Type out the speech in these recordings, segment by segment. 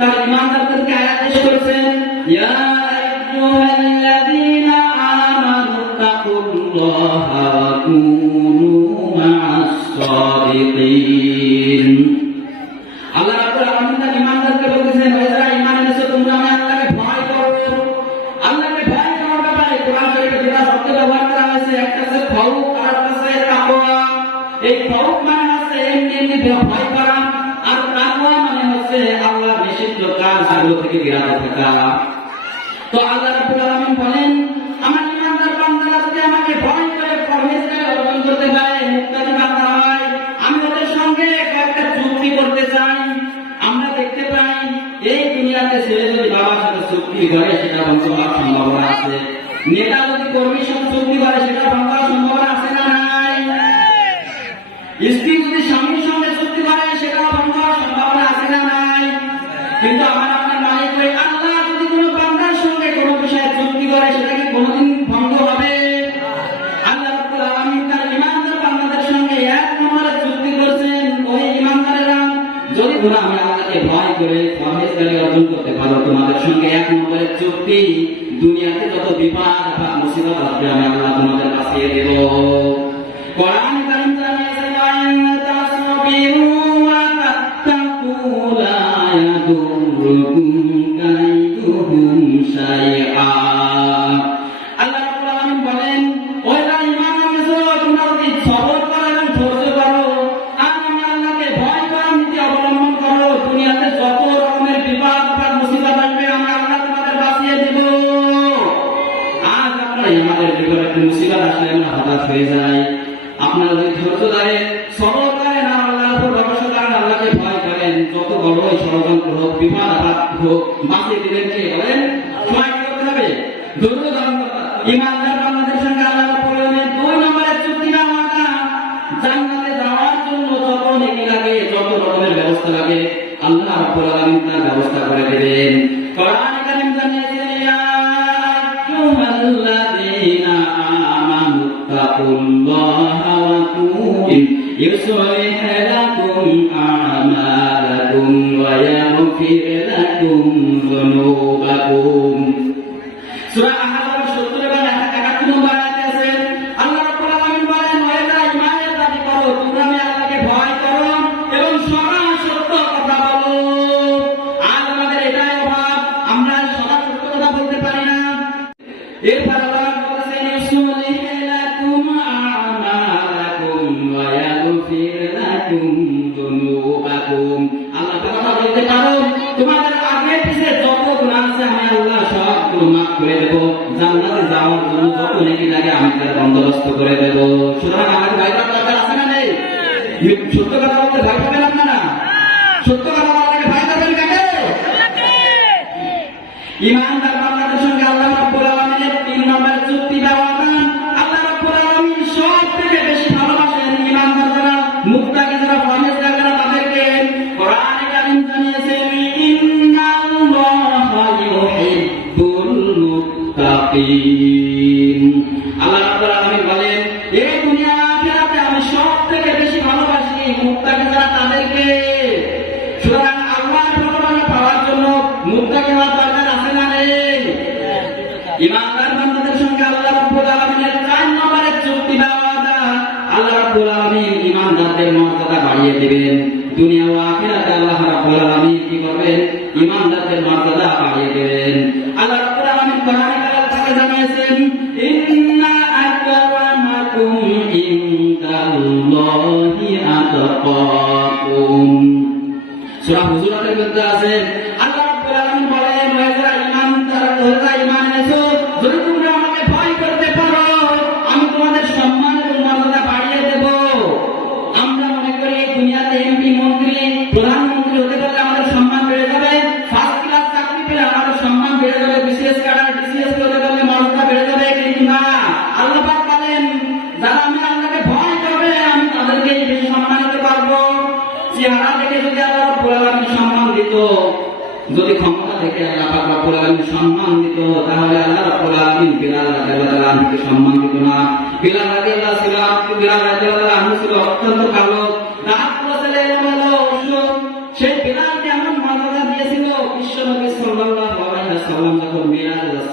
তার ঈমানদারদেরকে আয়াত পেশ করেছেন, ইয়া আইয়ুহাল্লাযীনা আমানু তাকুল্লাহা ওয়া কুনু মা'আস সাদিকিন। আল্লাহ রাব্বুল আলামিন তার ঈমানদারকে বলেছেন, ও যারা ঈমান এনেছো তোমরা আমি আল্লাহকে ভয় করো। আল্লাহকে ভয় করার ব্যাপারে কোরআন শরীফে দুটো শব্দ ব্যবহার করা হয়েছে, একটা হচ্ছে খাউফ আর একটা হচ্ছে তাকওয়া। এই খাউফ মানে হচ্ছে এমনি ভয় করা, আর তাকওয়া মানে হচ্ছে আল্লাহর নিষিদ্ধ কাজগুলো থেকে বিরত থাকা। তো আল্লাহ রাব্বুল আলামিন বলেন, আমার ঈমানদার বান্দারা যদি আমাকে ভয় করে পরহেজগার অর্জন করতে পারে, মুত্তাকি বান্দা হয়, আমি ওদের সঙ্গে একটা চুক্তি করতে চাই। আমরা দেখতে পাই এই দুনিয়াতে ছেলে যদি বাবার সাথে চুক্তি করে সেটা ভঙ্গ হওয়ার সম্ভাবনা আছে, নেতা যদি কর্মীর সাথে চুক্তি করে সেটা ভঙ্গ হওয়ার সম্ভাবনা আছে না নাই? স্ত্রী যদি স্বামীর সঙ্গে চুক্তি করে সেটা ভঙ্গ হওয়ার সম্ভাবনা আছে না নাই? কিন্তু আমার আপনার মালিক ওই আল্লাহ যদি কোনো বান্দার সঙ্গে কোনো বিষয়ে চুক্তি করে সেটা কি কোনোদিন ভঙ্গ হবে? আল্লাহ রাব্বুল আলামিন তার ঈমানদার বান্দাদের সঙ্গে এক নম্বরে চুক্তি করেছেন, ওই ঈমানদারেরা যদি তোমরা আমি আল্লাহকে ভয় করে পরহেজগারি অর্জন করতে পারো, তোমাদের সঙ্গে এক নম্বরের চুক্তি, দুনিয়াতে যত বিপদ আপদ মুসিবত আসবে আমি আল্লাহ তোমাদের বাঁচিয়ে দেব। কোরআন কারীম জানিয়েছে, আন তাসবিরু ওয়া তাত্তাকু লা ইয়াদুররুকুম কাইদুহুম শাইআ। আল্লাহ রাব্বুল আলামিন বলেন, ওই যারা ঈমান এনেছো তোমরা যদি সবর করো এবং ধৈর্য ধরো, আর আমি আল্লাহকে ভয় করার নীতি অবলম্বন করো, দুনিয়াতে যত রকমের বিপদ আপদ মুসিবত আসবে আমি আল্লাহ তোমাদের বাঁচিয়ে দেব। আজ আমরা আমাদের জীবনে একটা মুসিবত আসলে আমরা হতাশ হয়ে যাই। আপনারা যদি ধৈর্য ধরেন, সবর করেন, আর আল্লাহর উপর ভরসা করেন, আল্লাহকে ভয় করেন, যত বড়ই ষড়যন্ত্র হোক, বিপদ আপদ হোক, বাঁচিয়ে দিবেন কে বলেন? সময় কি করতে হবে? ধৈর্য ধারণ করতে হবে। ঈমানদার বান্দাদের সঙ্গে আল্লাহ রাব্বুল আলামিনের দুই নম্বরের চুক্তি বা ওয়াদা, জান্নাতে যাওয়ার জন্য যত নেকি লাগে, যত রকমের ব্যবস্থা লাগে আল্লাহ রাব্বুল আলামিন তার ব্যবস্থা করে দেবেন। কোরআন কারীম জানিয়েছেন, ইয়া আইয়ুহাল্লাযীনা আমানু তাকুল্লাহা ওয়া কুনু ইউসলিহ লাকুম আ'মালাকুম ওয়া ইয়াগফির লাকুম যুনুবাকুম। সূরা আহজাব 70 এবং 71 নম্বর আয়াতে আছে, আল্লাহ রাব্বুল আলামিন বলেন, হে যারা ঈমানের দাবি করো তোমরা আমি আল্লাহকে ভয় করো এবং সদা সত্য কথা বলো। আজ আমাদের এটাই অভাব, আমরা সদা সত্য কথা বলতে পারি না। এরপর আল্লাহ বলেছেন, ইউসলিহ লাকুম আ'মালাকুম ওয়া ইয়াগফির লাকুম যুনুবাকুম। আল্লাহ কথা বলতে পারো, তোমাদের আগে পিছে যত গুনাহ আছে আমি আল্লাহ সবগুলো মাফ করে দেব, জান্নাতে যাওয়ার জন্য যত নেকি লাগে আমি তার বন্দোবস্ত করে দেব। সুতরাং আমাদের ভয় করার দরকার আছে না নেই? সত্য কথা বলতে ভয় পাবেন আপনারা? সত্য কথা বলতে ভয় পাবেন কাকে? ঈমানদার বান্দাদের সঙ্গে আল্লাহ রাব্বুল আলামিনের 3 নম্বরের চুক্তি বা ওয়াদা, আল্লাহ রাব্বুল আলামিন সবথেকে বেশি ভালোবাসেন ঈমানদার যারা, মুত্তাকি যারা, পরহেজগার যারা তাদেরকে। কোরআন কারীম জানিয়েছেন, ইন্নাল্লাহা ইউহিব্বুল মুত্তাকিন। আল্লাহ রাব্বুল আলামিন বলেন, এই দুনিয়া আখিরাতে আমি সবথেকে বেশি ভালোবাসি মুত্তাকি যারা তাদেরকে। সুতরাং আল্লাহর ভালোবাসা পাওয়ার জন্য মুত্তাকি হওয়ার দরকার আছে না নেই? ঈমানদার বান্দাদের সঙ্গে আল্লাহ রাব্বুল আলামিনের 4 নম্বরের চুক্তি বা ওয়াদা, আল্লাহ রাব্বুল আলামিন ঈমানদারদের মর্যাদা বাড়িয়ে দিবেন। দুনিয়া ও আখিরাতে আল্লাহ রাব্বুল আলামিন কি করবেন? ঈমানদারদের মর্যাদা বাড়িয়ে দেবেন। আল্লাহ রাব্বুল আলামিন কোরআনে কারিমে জানিয়েছেন, ইন্না আকরামাকুম ইনদাল্লাহি আতকাকুম। সূরা হুজুরাতের মধ্যে আছে, আল্লাহ রাব্বুল আলামিন বলেন, হে যারা ঈমান এনেছো যদি তোমরা আমাকে ভয় করতে পারো আমি তোমাদের সম্মান এবং মর্যাদা বাড়িয়ে দেব। আমরা মনে করি দুনিয়াতে এমপি, মন্ত্রী, প্রধানমন্ত্রী হতে পারলে আমাদের সম্মান বেড়ে যাবে, ফার্স্ট ক্লাস চাকরি পেলে আমাদের সম্মান বেড়ে যাবে, বিসিএস ক্যাডার, ডিসিএস হতে পারলে মর্যাদা বেড়ে যাবে। কিন্তু না, আল্লাহ পাক বলেন, যারা আমি আল্লাহকে ভয় করবে আমি তাদেরকে বেশি সম্মানিত করব। চেহারা দেখে যদি আল্লাহ রাব্বুল আলামিন সম্মান দিত, যদি ক্ষমতা থেকে আল্লাহ পাক রব্বুল আলামিন সম্মান দিত, তাহলে আল্লাহ রাব্বুল আলামিন বিলাল রাদিয়াল্লাহু আনহুকে সম্মান দিত না। বিলাল রাদিয়াল্লাহু আনহু ছিল অত্যন্ত কালো, দাঁত ছিল এলোমেলো, সেই বিলালকে এমন মর্যাদা দিয়েছিল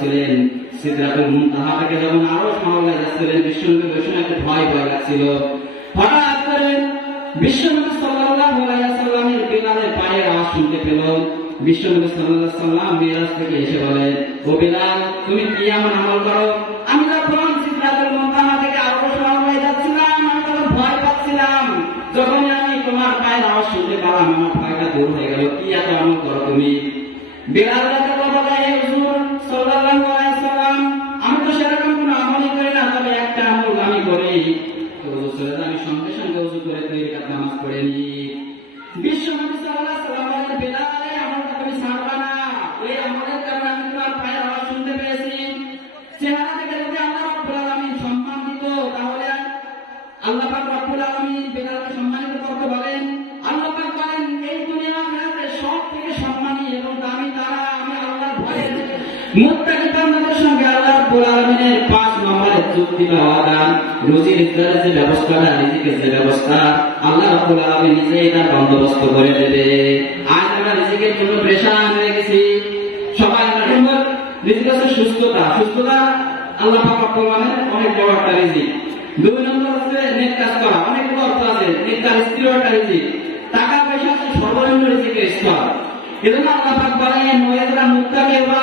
যাচ্ছিলেন, সিদরাতুল মুনতাহা থেকে যখন আরশ মহল্লায় যাচ্ছিলেন, বিশ্বনবী ওই সময় একটা ভয় লাগছিল। হঠাৎ করে বিশ্বনবী সাল্লাল্লাহু আলাইহি ওয়াসাল্লামের বিলালের পায়ের আওয়াজ শুনতে পেল। বিশ্বনবী সাল্লাল্লাহু আলাইহি ওয়াসাল্লাম মিরাজ থেকে এসে বলেন, ও বিলাল, তুমি কি এমন আমল করো? আমি যখন সিদরাতুল মুনতাহা থেকে আরশ মহল্লায় যাচ্ছিলাম, আমি তখন ভয় পাচ্ছিলাম। যখন আমি তোমার পায়ের আওয়াজ শুনতে পেলাম, আমার ভয়টা দূর হয়ে গেল। কি এত আমল করো তুমি? বিলাল রাদিয়াল্লাহু বলে, হে হুজুর সাল্লাল্লাহু আলাইহি ওয়াসাল্লাম, আমি তো সেরকম কোনো আমলই করি না, তবে একটা আমল আমি করি। আমি সঙ্গে সঙ্গে ওযু করে 2 রাকাত নামাজ পড়ে নিই। বিশ্বনবী সাল্লাল্লাহু আলাইহি ওয়াসাল্লাম বলেন, বিলাল, এই আমলটা তুমি ছাড়বা না। এই আমলের কারণে আমি তোমার পায়ের আওয়াজ শুনতে পেয়েছি। চেহারা থেকে যদি আল্লাহ রাব্বুল আলামিন সম্মান দিত, তাহলে আল্লাহ পাক রব্বুল আলামিন বিলালকে সম্মানিত করতে বলেন। আল্লাহ পাক বলেন, এই দুনিয়া আখিরাতে সবথেকে সম্মানী এবং দামি তারা আমি আল্লাহর ভয়ে মুত্তাকি বান্দাদের সঙ্গে আল্লাহ রাব্বুল আলামিনের 5 নম্বরের চুক্তি বা ওয়াদা, রুজি রিজকের যে ব্যবস্থাটা, রিজিকের যে ব্যবস্থা, আল্লাহ রাব্বুল আলামিন নিজেই তার বন্দোবস্ত করে দেবে। আজ আমরা রিজিকের জন্য প্রেশান হয়ে গেছি। সবাই আমরা রিজিক হচ্ছে সুস্থতা। সুস্থতা আল্লাহ পাক রব্বুল আলামিনের অনেক বড় একটা রিজিক। 2 নম্বর হচ্ছে নেক কাজ করা। অনেকগুলো অর্থ আছে। নেক কাজ স্ত্রীর একটা রিজিক। টাকা পয়সা হচ্ছে সর্বনিম্ন রিজিকের স্তর। এজন্য আল্লাহ পাক বলেন, ওয়াইদা মুত্তাকিবা,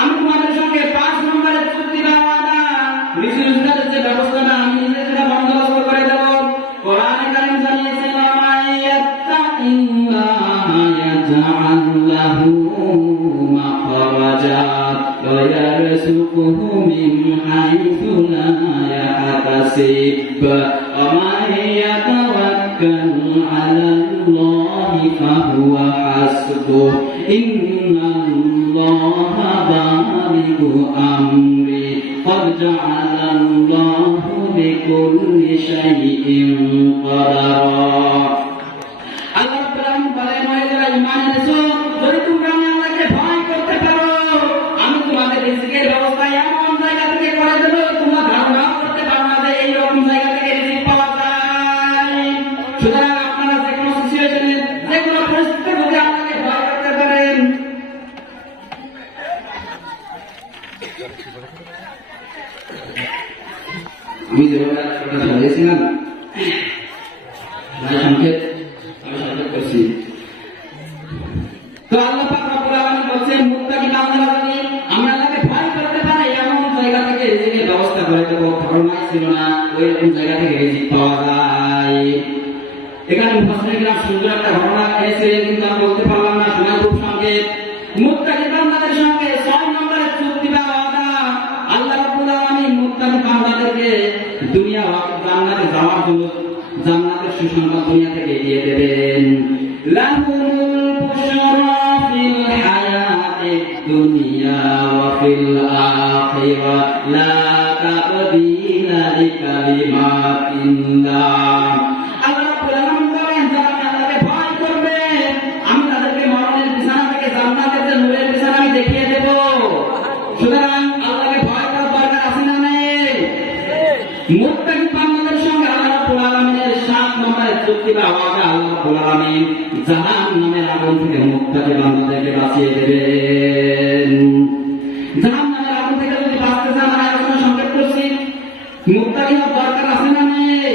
আমি তোমাদের সঙ্গে 5 নম্বরের চুক্তি বা ওয়াদা, রিজিকের যে ব্যবস্থাটা আমি নিজে সেটা বন্দোবস্ত করে দেব। কোরআনে কারীম জানিয়েছে, মাইয়াত্তাকিল্লাহা ইয়াজআল লাহু মাখরাজা ওয়া ইয়ারযুকুহু মিন হাইথু লা ইয়াহতাসিব ওয়া মান ইয়াতাওয়াক্কাল আলাল্লাহি ফাহুয়া হাসবুহ ইন্নাল্লাহা বালিগু আমরি ক্বাদ জাআলাল্লাহু লিকুল্লি শাইইন কাদারা। আল্লাহ রাব্বুল বলেন, হে যারা ঈমান এনেছো, যদি তোমরা আল্লাহকে ভয় করতে পারো, আমি তোমাদের রিজিকের ব্যবস্থা এমন জায়গা থেকে করে দেব, তোমরা ধারণা করতে পারবে না যে এই রকম জায়গা থেকে রিজিক পাওয়া যায়। সুতরাং আপনারা যে কোনো সিচুয়েশনে, যে কোনো পরিস্থিতিতে যদি আল্লাহকে ভয় করতে পারেন, আমি যেভাবে কথা বলেছিলাম সংক্ষেপ করছি। তো আল্লাহ পাক রব্বুল আলামিন বলেন, মুত্তাকি বান্দারা যদি আমরা আল্লাহকে ভয় করতে পারি, এমন জায়গা থেকে রিজিকের ব্যবস্থা করে দেব। ধারণাই ছিল না ওই রকম জায়গা থেকে রিজিক পাওয়া যায়। এখানে মুফাসসিররা সুন্দর একটা ঘটনা এনেছিলেন, কিন্তু আমি বলতে পারলাম না, সময় খুব সংক্ষেপ। মুত্তাকি বান্দাদের সঙ্গে 6 নম্বরের চুক্তি বা ওয়াদা, আল্লাহ রাব্বুল আলামিন মুত্তাকি বান্দাদেরকে দুনিয়া ও জান্নাতে যাওয়ার জন্য জান্নাতের সুসংবাদ দুনিয়া থেকে দিয়ে দেবেন। লাহুল বুশরা ফিল হায়াতিদ দুনিয়া ওয়া ফিল আখিরাহ লা তাবদীলা লিকালিমাতিল্লাহ। আল্লাহ রাব্বুল আলামিন বলেন, যারা আল্লাহকে ভয় করবে, আমি তাদেরকে মরণের বিছানা থেকে জান্নাতের যে নূরের বিছানা আমি দেখিয়ে দেব। সুতরাং আল্লাহকে ভয় করার দরকার আছে না নেই? মুত্তাকি বান্দাদের সঙ্গে আল্লাহ রাব্বুল আলামিনের 7 নম্বরের চুক্তি বা ওয়াদা, আল্লাহ রাব্বুল আলামিন জাহান্নামের আগুন থেকে মুত্তাকি বান্দাদেরকে বাঁচিয়ে দেবেন। জাহান্নামের আগুন থেকে যদি বাঁচতে চান, আমি আলোচনা সংক্ষেপ করছি, মুত্তাকি হওয়ার দরকার আছে না নেই?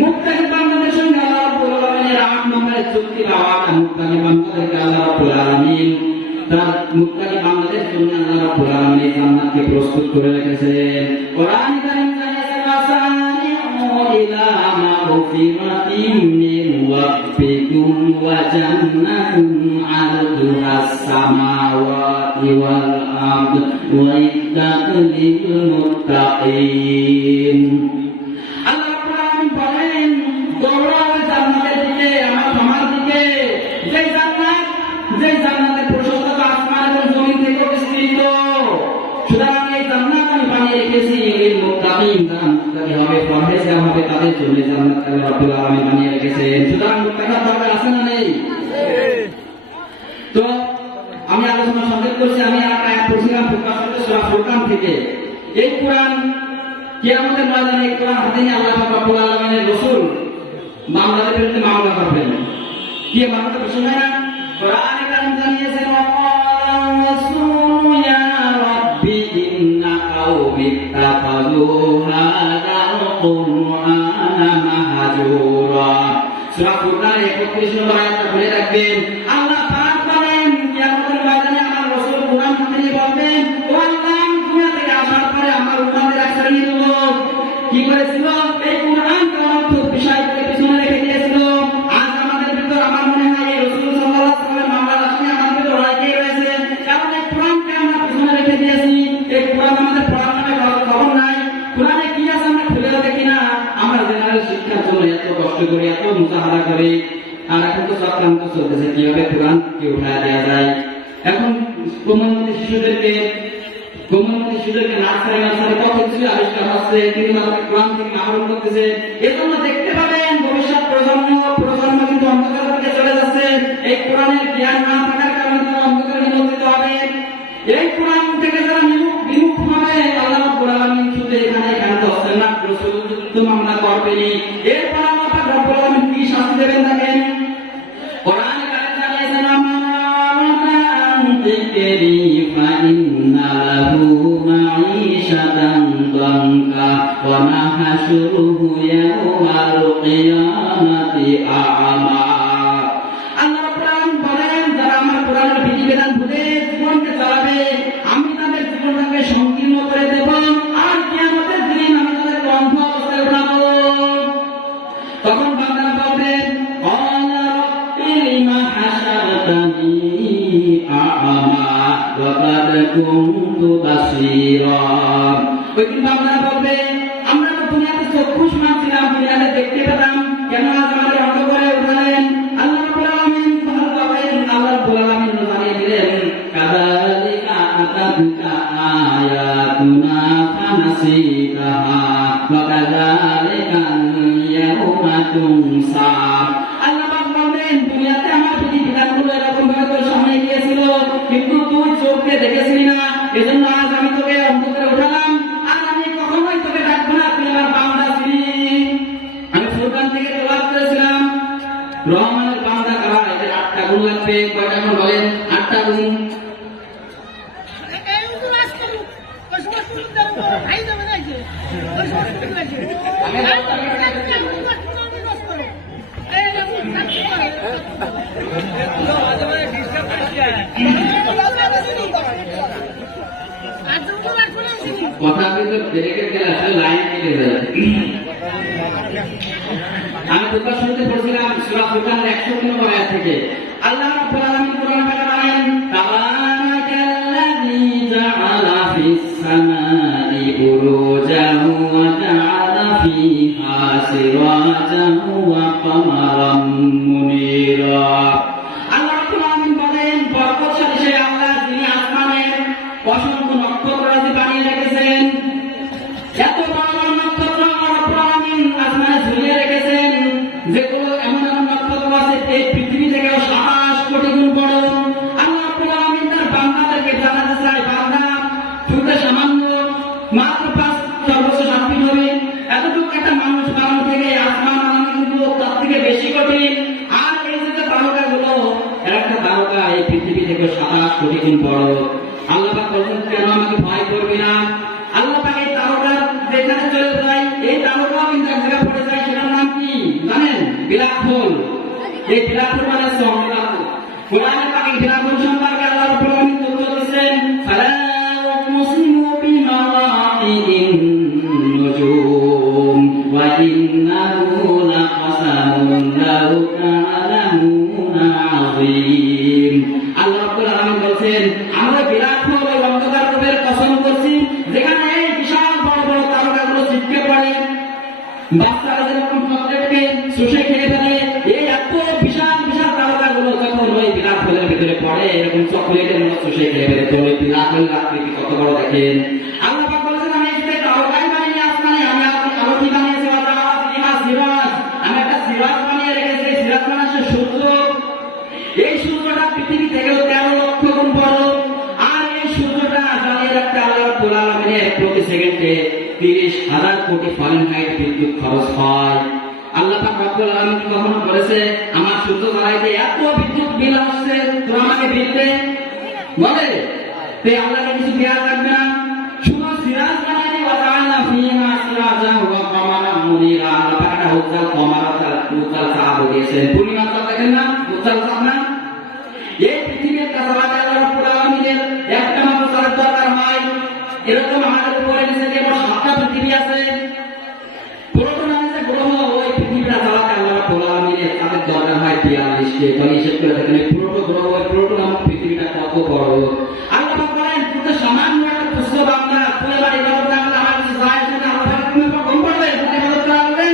মুত্তাকি বান্দাদের সঙ্গে আল্লাহ রাব্বুল আলামিনের 8 নম্বরের চুক্তি বা ওয়াদা, মুত্তাকি বান্দাদেরকে আল্লাহ রাব্বুল আলামিন তার মুত্তাকি বান্দাদের জন্য আল্লাহ রাব্বুল আলামিন জান্নাতকে প্রস্তুত করে রেখেছেন। কোরআনে কারীম জানিয়েছে, ওয়াসারি'ু ইলা মাগফিরাতিন মিন রাব্বিকুম ওয়া জান্নাতুন 'আরদুহাস সামাওয়াতি ওয়াল আরদ উ'ইদ্দাত লিল মুত্তাকিন। আল্লাহ রাব্বুল আলামিন বলেন, দৌড়াও জান্নাতের দিকে, আমার দিকে। যে জান্নাতের প্রশস্ততা আসমান এবং জমিন থেকে বিস্তৃত। সুতরাং এই জান্নাত আমি বানিয়ে রেখেছি লিল মুত্তাকিন, যারা মুত্তাকি হবে, পরহেজগার হবে, তাদের জন্য জান্নাত আল্লাহ রাব্বুল আলামিন বানিয়ে রেখেছেন। সুতরাং মুত্তাকির দরকার আছে না নেই? তো আমি আলোচনা সংক্ষেপ করছি। আমি একটা আয়াত পড়ছিলাম সূরা ফুরকান থেকে। এই কোরআন কিয়ামতের ময়দানে এই কোরআন হাতে নিয়ে আল্লাহ রাব্বুল আলামিনের রাসূল বান্দাদের বিরুদ্ধে মামলা করবেন। কি মামলা বিষয় না? কোরআনে কারীম জানিয়েছেন, ওয়াকালা রাসূলু ইয়া রাব্বি 31 নম্বর আয়াতটা খুলে রাখবেন। আল্লাহ পাক বলেন কিয়ামতের ময়দানে আমার রাসূল কুরআন হাতে নিয়ে বলবেন, ও আল্লাহ দুনিয়া থেকে আসার পরে আমার উম্মতের এক শ্রেণীর লোক কি করেছিল, এই কুরআনকে অনর্থক বিষয়কে পিছনে রেখে দিয়েছিল। আজ আমাদের ভিতর আমার মনে হয় এই রাসূল সাল্লাল্লাহু আলাইহি ওয়াসাল্লাম মামলার আসামি আমাদের ভিতর অনেকেই রয়েছে, কারণ এই কুরআনকে আমরা পিছনে রেখে দিয়েছি। এই কুরআন আমাদের পড়ার নামে খবর নাই, কুরআনে কি আছে আমরা খুলেও দেখি না। আমরা জেনারেল শিক্ষার জন্য এত কষ্ট করি, এত মুজাহাদা করি, আর এখন তো চক্রান্ত চলতেছে কিভাবে কোরআনকে উঠায় দেওয়া যায়। এখন কোমলমতি শিশুদেরকে নার্সারি কত কিছু আবিষ্কার হচ্ছে, কিন্তু কোরআন থেকে আহরণ করতেছে। এজন্য দেখতে পাবেন ভবিষ্যৎ প্রজন্ম কিন্তু অন্ধকার দিকে চলে যাচ্ছে। এই কোরআনের জ্ঞান না থাকার কারণে তারা অন্ধকারে নিমজ্জিত হবে। এই কোরআন থেকে যারা বিমুখ হবে, আল্লাহ রাব্বুল আলামিন শুধু এখানে ক্ষান্ত হচ্ছেন না, রাসূল তো মামলা করবেনই। এরপর আল্লাহ পাক রাব্বুল আলামিন কি শাস্তি দেবেন দেখেন। কোরআনে কারিম জানিয়েছেন, আমামান যিকরি ফাইন্না লাহু মাঈশাতান দানকা ওয়া নাহশুরুহু ইয়াওমাল কিয়ামাতি আ'মা। আল্লাহ কোরআন বলেন, যারা আমার কোরআনের বিধিবিধান ভুলে জীবনকে চালাবে, আমি তাদের জীবনটাকে সংকীর্ণ করে দেব, আর কিয়ামতের দিন আমি তাদেরকে অন্ধ অবস্থায় উঠাবো। তখন বান্দারা বলবেন, ক্বালা রাব্বি লিমা হাশারতানি আ'মা ওয়া কাদ কুনতু বাসীরা। ওই দিন বান্দারা বলবে, আমরা তো দুনিয়াতে চক্ষুষ্মান ছিলাম, দুনিয়াতে দেখতে পেতাম, কেন আজ আমাদের অন্ধ করে উঠালেন? আল্লাহ রাব্বুল আলামিন জানিয়ে দিলেন, কাযালিকা আতাতকা আয়াতুনা ফানাসিতাহা ওয়া কাযালিকা ইয়াউমা তুনসা। আল্লাহ পাক বলেন, দুনিয়াতে আমার বিধিবিধানগুলো এরকম ভাবে তোর সামনে গিয়েছিল, কিন্তু তুই চোখে দেখেছিলি না, এজন্য আজ আমি তোকে অন্ধ করে উঠালাম, আর আমি কখনোই তোকে ডাকবো না, তুই আমার বান্দা ছিলি। আমি ফুরকান থেকে তেলাওয়াত করেছিলাম, রহমানের বান্দা কারা? এদের 8টা গুণ লাগবে। কয়টা গুণ বলেন? 8টা গুণ। কথা কিন্তু ব্রেকের গেলে আসলে লাইন কেটে যায়। আমি দুটো শুনতে পড়ছিলাম সূরা ফুরকানের 103 নম্বর আয়াত থেকে। আল্লাহ রাব্বুল আলামিন কোরআনে বলেন, তাবারাকাল্লাযী জাআলা ফিস সামাই বুরুজান ওয়া জাআলা ফিহা সিরাজান ওয়া কামারাম মুনীরা। আল্লাহ রাব্বুল আলামিন বলেন, বরকতশালী সেই আল্লাহ, যিনি আসমানের অসংখ্য নক্ষত্ররাজি বানিয়ে রেখেছেন। এত বড় নক্ষত্র রাব্বুল আলামিন আসমানে ঝুলিয়ে রেখেছেন, যেগুলো এমন এমন নক্ষত্র আছে এই পৃথিবী থেকেও 27 কোটি গুণ বড়। আল্লাহ রাব্বুল আলামিন তার বান্দাদেরকে জানাতে চায়, বান্দা ছোটে সামান্য, মাত্র 5 সর্বোচ্চ 7 ফিট হবে। এতটুকু একটা মানুষ বানানো থেকে আসমান বানানো কিন্তু তার থেকে বেশি কঠিন। আর এই যে তারকাগুলো, এর একটা তারকা এই পৃথিবী থেকে 27 কোটি গুণ বড়। আল্লাহ পাক বলেন, কেন আমাকে ভয় করবি না? আল্লাহ পাক এই তারকা যেখানে চলে যায়, এই তারকাও কিন্তু এক জায়গায় পড়ে যায়, সেটার নাম কি জানেন? Black hole. এই ব্ল্যাক হোল মানে সংখ্যা। কোরআনে পাক এই ব্ল্যাক হোল সম্পর্কে আল্লাহ রাব্বুল আলামিন তথ্য দিয়েছেন, ফালা উকসিমু বিমাওয়াকিদিন নুজুম ওয়া ইন্নাহু লাকাসামুন লাউ তা'লামুনা আযীম। আল্লাহ রাব্বুল আলামিন বলেন, আমরা ব্ল্যাক হোল ও অন্ধকার রূপের কসম করছি, যেখানে এই বিশাল বড় বড় তারকাগুলো ছিটকে পড়ে, বাচ্চারা যেরকম চকলেটকে শুষে খেয়ে ফেলে, এই এত বিশাল বিশাল তারকাগুলো যখন ওই ব্ল্যাক হোলের ভিতরে পড়ে, এরকম চকলেটের মতো শুষে খেয়ে ফেলে। তো ওই ব্ল্যাক হোলের আকৃতি কত বড় দেখেন। আল্লাহ পাক বলেছেন, আমি এই তারকাই বানিয়ে আসমানে, আমি আরো কি বানিয়েছি? আমি একটা সিরাজ বানিয়ে রেখেছি। সিরাজ মানে হচ্ছে সূর্য। এই সূর্যটা পৃথিবী থেকেও 13 লক্ষ গুণ বড়। আর এই সূর্যটা জ্বালিয়ে রাখতে আল্লাহ রাব্বুল আলামিনের প্রতি সেকেন্ডে 30,000 কোটি ফারেনহাইট বিদ্যুৎ খরচ হয়। আল্লাহ পাক রাব্বুল আলামিন কখনো বলেছে, আমার সূর্য জ্বালাইতে এত বিদ্যুৎ বিল আসছে, তো আমাকে বিল দে? বলে তে আল্লাহকে কিছু দেয়া লাগবে না? শুধু সিরাজ বানিয়ে ওয়া জাআলনা ফিহা সিরাজান ওয়া কামারাম মুনীরা। আল্লাহ পাক একটা উজ্জ্বল কমার উজ্জ্বল চাঁদ দিয়েছেন। পূর্ণিমা চাঁদ দেখেন না, বুঝতে না? এই পৃথিবীর কাছাকাছি আল্লাহ রাব্বুল আলামিনের একটা মাত্র চাঁদের দরকার হয়। এরকম আমাদের উপরে নিচে যে 7টা পৃথিবী আছে, পুরোটা আছে গ্রহ, ওই পৃথিবীটা চালাতে আল্লাহ রাব্বুল আলামিনের চাঁদের দরকার হয় 42টি। তাহলে হিসাব করে দেখেন এই পুরোটা গ্রহ, ওই পুরোটা নামক পৃথিবীটা কত বড়। আল্লাহ পাক বলেন, তুমি সামান্য একটা পুষ্প বান্দা, তুমি এবার ইবাদত না করলে আমার কাছে যায় না, আল্লাহ পাক তুমি কম পড়বে, তুমি ইবাদত করবে,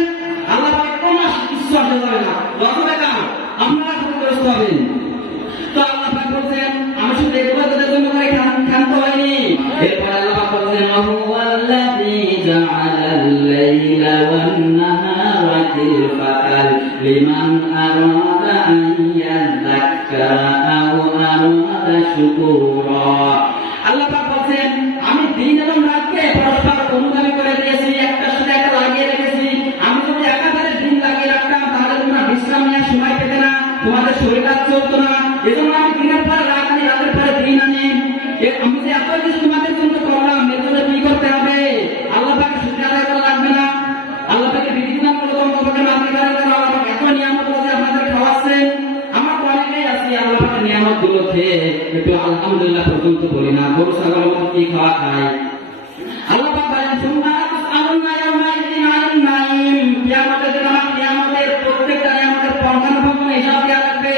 আল্লাহ পাক কোনো কিছু আসে যাবে না, লসবে না, আপনারা ক্ষতিগ্রস্ত হবেন। তো আল্লাহ পাক বলেন, আমি শুধু এগুলো তাদের জন্য করে ক্ষান্ত হয়নি। এরপর আল্লাহ পাক বলেন, ওয়াল্লাযী জাআলাল লাইলা ওয়ান নাহারা খিলফাতাল লিমান আরাদা আন ইয়াযাক্কারা আও আরাদা শুকুরা। আল্লাহ পাক বলেন, আমি দিন এবং রাতকে পরস্পর অনুগামী করে দিয়েছি, একটার সাথে একটা লাগিয়ে রেখেছি। আমি যদি একাধারে দিন লাগিয়ে রাখতাম তাহলে তোমরা বিশ্রাম নেওয়ার সময় পেতে না, তোমাদের শরীরটা চলতো না। এজন্য আমি দিনের পরে রাত আনি, রাতের পরে দিন আনি। আমি যে এত কিছু তোমাদের জন্য করলাম, এর জন্য কি করতে হবে? আল্লাহ পাকের শুকরিয়া আদায় করা লাগবে না? আল্লাহ পাকের বিধিবিধান গুলো তোমাকে মানতে পারেন না? আল্লাহ পাক এত নিয়ামত দিয়ে আপনাদের খাওয়াচ্ছেন। আমরা তো অনেকেই আছি আল্লাহ পাকের নিয়ামত গুলো খেয়ে একটু আলহামদুলিল্লাহ পর্যন্ত বলি না। গরু ছাগলের মতো কি খাওয়া খায়? আল্লাহ পাক বলেন, সুন্নাহ আল্লাহ ইয়াউমাইদিন আলান নাঈম, কিয়ামতের দিন আমার কিয়ামতের প্রত্যেকটা নিয়ামতের পঙ্খানুপঙ্খ হিসাব দেওয়া লাগবে।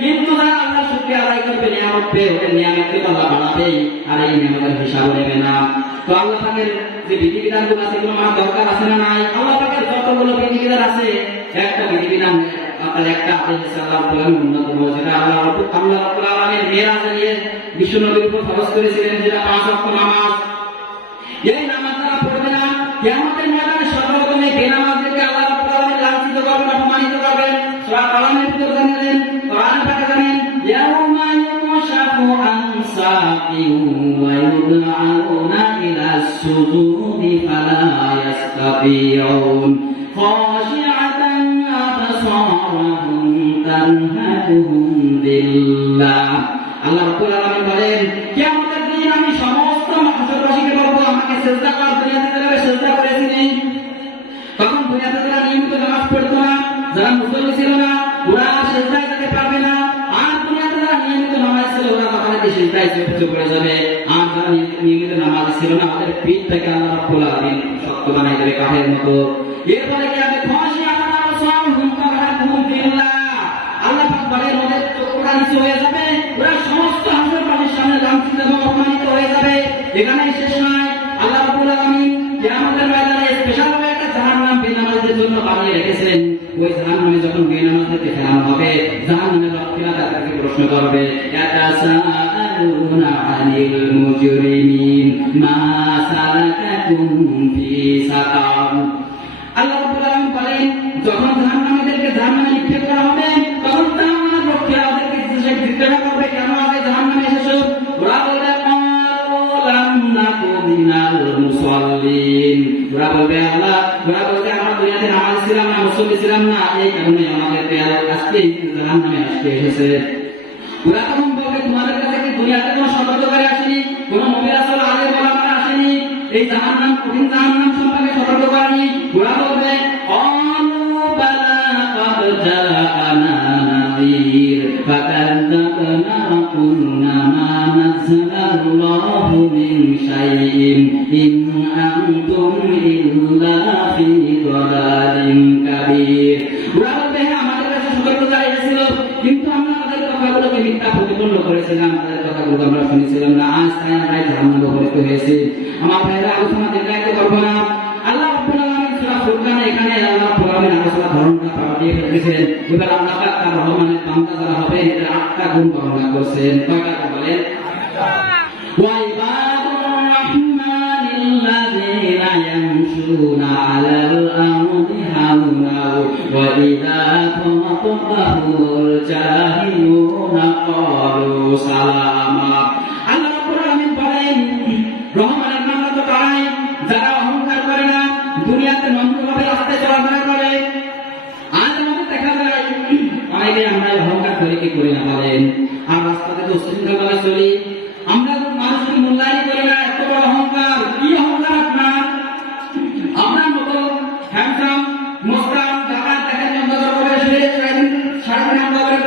কিন্তু যারা আল্লাহ শুকরিয়া আদায় করবে, নিয়ামত পেয়ে ওদের নিয়ামতকে আল্লাহ বাড়াবে, আর এই নিয়ামতের হিসাব নেবে না। তো আল্লাহ পাকের যে বিধিবিধান গুলো আছে, এগুলো আমার দরকার আছে না নাই? আল্লাহ পাকের যতগুলো বিধিবিধান আছে, একটা বিধিবিধান আপনার একটা আদেশ আছে আল্লাহ বলেন অন্যতম, যেটা আল্লাহ রাব্বুল আলামিন মেরাজে নিয়ে বিশ্ব নবীর উপর ফরজ করেছিলেন, যেটা 5 ওয়াক্ত নামাজ। এই নামাজ যারা পড়বে না, কিয়ামতের ময়দানে সর্বপ্রথম এই বেনামাজদেরকে আল্লাহ রাব্বুল আলামিন লাঞ্ছিত করবেন, অপমানিত করবেন। সূরা কালামের ভিতর জানেন, কোরআন পাকে জানেন, ইয়াউমা ইউশাফু আন সাকিন ওয়া ইউদআউনা ইলাস সুজুদি ফালা ইয়াস্তাতিউন খাশিআতান আবসারুহুম তানহাতুহুম বিল্লাহ। আল্লাহ রাব্বুল আলামিন বলেন, কিয়ামতের দিন আমি সমস্ত মাহশরবাসীকে বলবো, আমাকে সিজদা কর। দুনিয়াতে যারা সিজদা করেছিনি, তখন দুনিয়াতে যারা নিয়মিত নামাজ পড়তো না, যারা মুসল্লি ছিল না, ওরা সিজদায় যেতে পারবে না। আর দুনিয়াতে যারা নিয়মিত নামাজ ছিল, ওরা তখন সিজদায় চেপে পড়ে যাবে। আর যারা নিয়মিত নামাজ ছিল না, ওদের পিঠটাকে আল্লাহ রাব্বুল আলামিন শক্ত বানাই দেবে কাঠের মতো। এরপরে কি হবে? খাশিআতান আবসারুহুম তানহাতুহুম বিল্লাহ। আল্লাহ পাক বলেন, ওদের চোখটা নিচু হয়ে যাবে, ওরা সমস্ত হাসরের সামনে লাঞ্ছিত এবং অপমানিত হয়ে যাবে। এখানেই শেষ নয়, আল্লাহ রাব্বুল আলামিন কিয়ামতের ময়দানে স্পেশাল একটা জাহান্নাম বেনামাজীদের জন্য বানিয়ে রেখেছেন। ওই জাহান্নামে যখন বেনামাজীদেরকে ফেলানো হবে, জাহান্নামের রক্ষীরা তাদেরকে প্রশ্ন করবে, ইয়াতাসাআলুনা আনিল মুজরিমিন মা সালাকাকুম ফি সাকার। আল্লাহ রাব্বুল আলামিন বলেন, যখন জাহান্নামীদেরকে জাহান্নামে নিক্ষেপ করা হবে, তখন জাহান্নামের রক্ষীরা ওদেরকে জিজ্ঞাসা করবে, কেন আগে জাহান্নামে এসেছো? ওরা বলবে, ওরা বলবে আমরা দুনিয়াতে নামাজ ছিলাম না, মুসল্লি ছিলাম না, এই কারণে আমাদেরকে আজকে জাহান্নামে আসতে এসেছে। ওরা তখন বলবে, তোমাদের কাছে কি দুনিয়াতে কোনো সতর্ককারী আসেনি? কোনো নবী রাসূল আলেম ওলামারা আসেনি এই জাহান্নাম, কঠিন জাহান্নাম সম্পর্কে সতর্ক করেনি? ওরা বলবে, বালা ক্বাদ জাআনা নাযীর ফাকাযযাবনা ওয়া কুন্না মা নাযালাল্লাহু মিন শাইইন ইন আনতুম ইল্লা ফি দালালিন কাবীর। ওরা বলবে, হ্যাঁ, আমাদের কাছে সতর্ককারী এসেছিল, কিন্তু আমরা আমাদের কথাগুলোকে মিথ্যা প্রতিপন্ন করেছিলাম, আমাদের কথাগুলো আমরা শুনেছিলাম না। আজ তাই আমরা জাহান্নামে পতিত হয়েছি। আমার ভাইরা, আলোচনা দীর্ঘায়িত করবো না। আল্লাহ রাব্বুল আলামিন সূরা ফুরকানে এখানে আল্লাহ রাব্বুল আলামিন আলোচনা ধরনটা পাঠিয়ে ফেলেছেন। এবার আল্লাহ পাক তার রহমানের বান্দা যারা হবে, এদের 8টা গুণ বর্ণনা করছেন। কয়টা বলেন? ওয়া ইবাদুর রাহমানিল্লাযীনা ইয়ামশুনা আলাল আরদি হাওনা ওয়া ইযা খাতাবাহুমুল জাহিলুনা ক্বালু সালামা। আল্লাহ রাব্বুল আলামিন বলেন, রহমানের বান্দা তো তারাই যারা অহংকার করে না, দুনিয়াতে নম্রভাবে রাস্তায় চলাফেরা করে। আজ আমাদের দেখা যায় অনেকে আমরা অহংকার করে কি করি না বলেন? আর রাস্তাতে তো উচ্ছৃঙ্খলভাবে চলি, আমরা মানুষকে মূল্যায়ন করি না। এত বড় অহংকার! কি অহংকার আপনার? আপনার মতো হ্যান্ডসাম মোস্তান জাকাত দেখেন, করে সারাদিন আমরা করে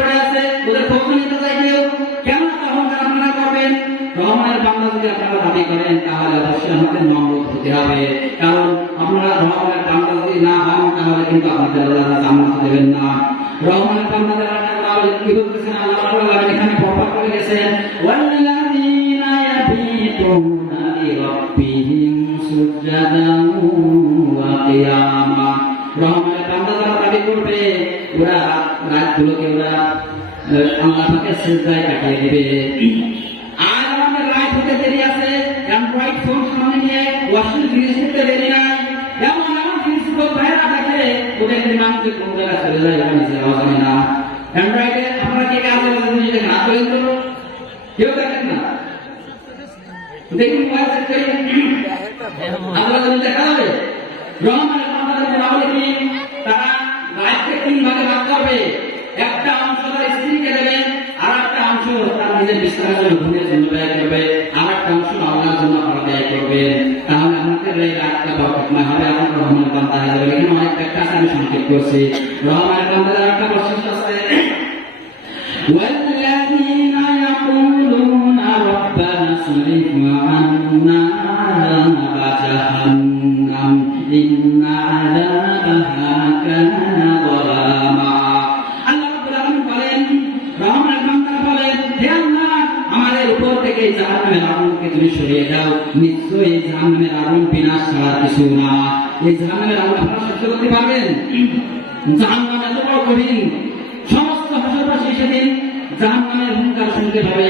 আপনারা দাবি করেন তাহলে অবশ্যই আমাদের নম্র হতে হবে, কারণ আপনারা রহমানের বান্দা যদি না হন তাহলে কিন্তু আপনাদের আল্লাহ জান্নাত দেবেন না। রহমানের বান্দাদের আল্লাহ কি বলতেছেন, আল্লাহ রাব্বুল আলামিন এখানে প্রমাণ করে গেছেন, ওয়াল্লাযীনা ইয়াবিতুনা লিরাব্বিহিম সুজদান ওয়া কিয়ামা। রহমানের বান্দারা দাবি করবে ওরা রাতগুলোকে ওরা আল্লাহ পাকের সিজদায় কাটিয়ে দিবে। আর আমাদের রাত হতে দেরি আছে, অ্যান্ড্রয়েড ফোন সামনে নিয়ে ওয়াশিং জিনিস করতে দেরি নাই। যেমন আমার জিনিসগুলো বাইরে থাকে ওদের নাম যে কোন জায়গায় চলে যায় ওরা নিজে জানে না। অ্যান্ড্রয়েডে আমরা কে কাজে জিনিস দেখেন না চলে তো কেউ দেখেন না, দেখুন মোবাইল সেট করে আমরা যদি দেখা যাবে রহমানের বান্দাদের বলা কি তারা রাতকে 3 ভাগে ভাগ করবে। একটা অংশ তার স্ত্রীকে দেবে, আর একটা অংশ তার নিজের বিস্তারের জন্য ঘুমের জন্য ব্যয় করবে, আর একটা অংশ আল্লাহর জন্য আপনারা ব্যয় করবেন। তাহলে আমাদের এই রাতটা বরকতময় হবে, আমরা রহমানের বান্দা হয়ে যাবে। এখানে অনেক ব্যাখ্যা আছে, আমি সংক্ষেপ করছি। রহমানের বান্দাদের একটা বৈশিষ্ট্য আছে, والذين يقولون ربنا اصرف عنا عذاب جهنم إن عذابها كان غراما। আল্লাহ রাব্বুল আলামিন বলেন, রহমানের বান্দারা বলেন, হে আল্লাহ আমাদের উপর থেকে জাহান্নামের আগুনকে তুমি সরিয়ে দাও, নিশ্চয়ই এই জাহান্নামের আগুন বিনাশ ছাড়া কিছু না। এই জাহান্নামের আগুন আপনারা সহ্য করতে পারবেন? জাহান্নাম এত বড় কঠিন, সমস্ত হাসরবাসী সেদিন জাহান্নামের হুঙ্কার শুনতে পাবে,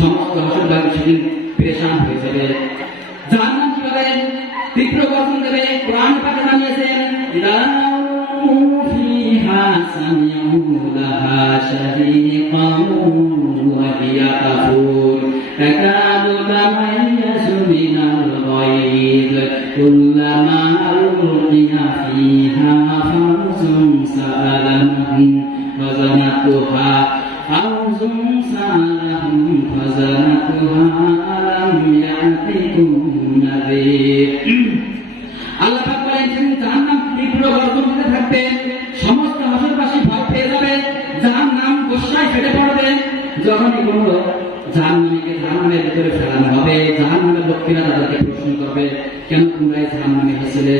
সমস্ত হাসরবাসী সেদিন পেরেশান হয়ে যাবে। জাহান্নাম কিভাবে তীব্র গর্জন দেবে কোরআন পাকে জানিয়েছেন, ইদাউ ফিহা সামিউ লাহা শাহীকান ওয়া হিয়া তাফুর তাকাদু তামাইয়াজু মিনাল গায়জ কুল্লামা উলকিয়া ফিহা ফাওজুন সাআলাহুম ফাযানাতুহা ফাওজুন সাআলাহুম ফাযানাতুহা আলাম ইয়াতিকুম নাযীর। আল্লাহ পাক বলেন, জাহান্নাম তীব্র গর্জন দিতে থাকবে, সমস্ত হাসরবাসী ভয় পেয়ে যাবে, জাহান্নাম গোসায় ফেটে পড়বে। যখনই কোনো জাহান্নামীকে জাহান্নামের ভিতরে ফেলানো হবে, জাহান্নামের লোকেরা তাদেরকে প্রশ্ন করবে, কেন তোমরা এই জাহান্নামে হয়েছিলে?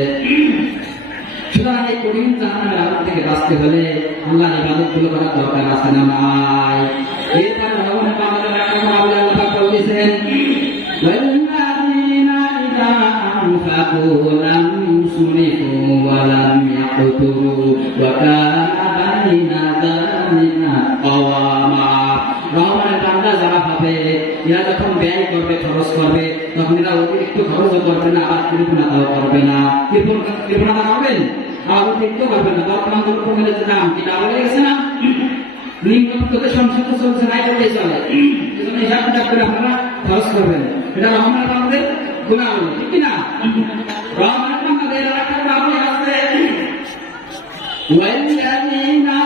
সুতরাং এই কঠিন জাহান্নামের আগুন থেকে বাঁচতে হলে আল্লাহর ইবাদতগুলো করার দরকার আছে না নাই? এরপর রহমানের বান্দাদের আল্লাহ পাক বলেছেন, والذين إذا أنفقوا لم يسرفوا ولم يقتروا وكان بين ذلك قواما। রহমানের বান্দা যারা হবে এরা যখন ব্যয় করবে, খরচ করবে, তখন এরা অতিরিক্ত খরচও করবে না, আবার কৃপণতাও করবে না। কৃপণতা করবেন আর অতিরিক্ত করবে না। বর্তমান দ্রব্যমূল্যের যে দাম কিনা বলে গেছে না, নিম্নতে সংসদ চলছে নাই করলেই চলে, এজন্য হিসাব কিতাব করে আপনারা খরচ করবেন। এটা রহমানের বান্দাদের গুণাবলী, ঠিক কিনা? রহমানের বান্দাদের একটা গুণাবলী আছে, والذين لا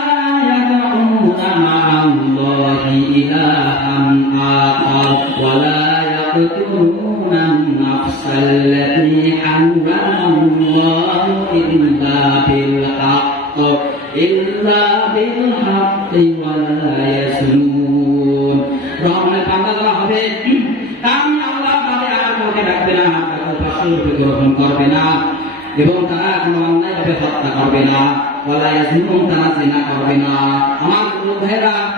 يدعون مع الله إلها آخر ولا يقتلون النفس التي حرم الله إلا بالحق ولا يزنون। রহমানের বান্দারা হবে তারা আল্লাহ তাদের আর কাউকে ডাকবে না, কারো পাশে গ্রহণ করবে না, এবং তারা কোনো অন্যায়ভাবে হত্যা করবে না, ওয়ালা ইয়াজনুন, তারা জিনা করবে না। আমার ভাইরা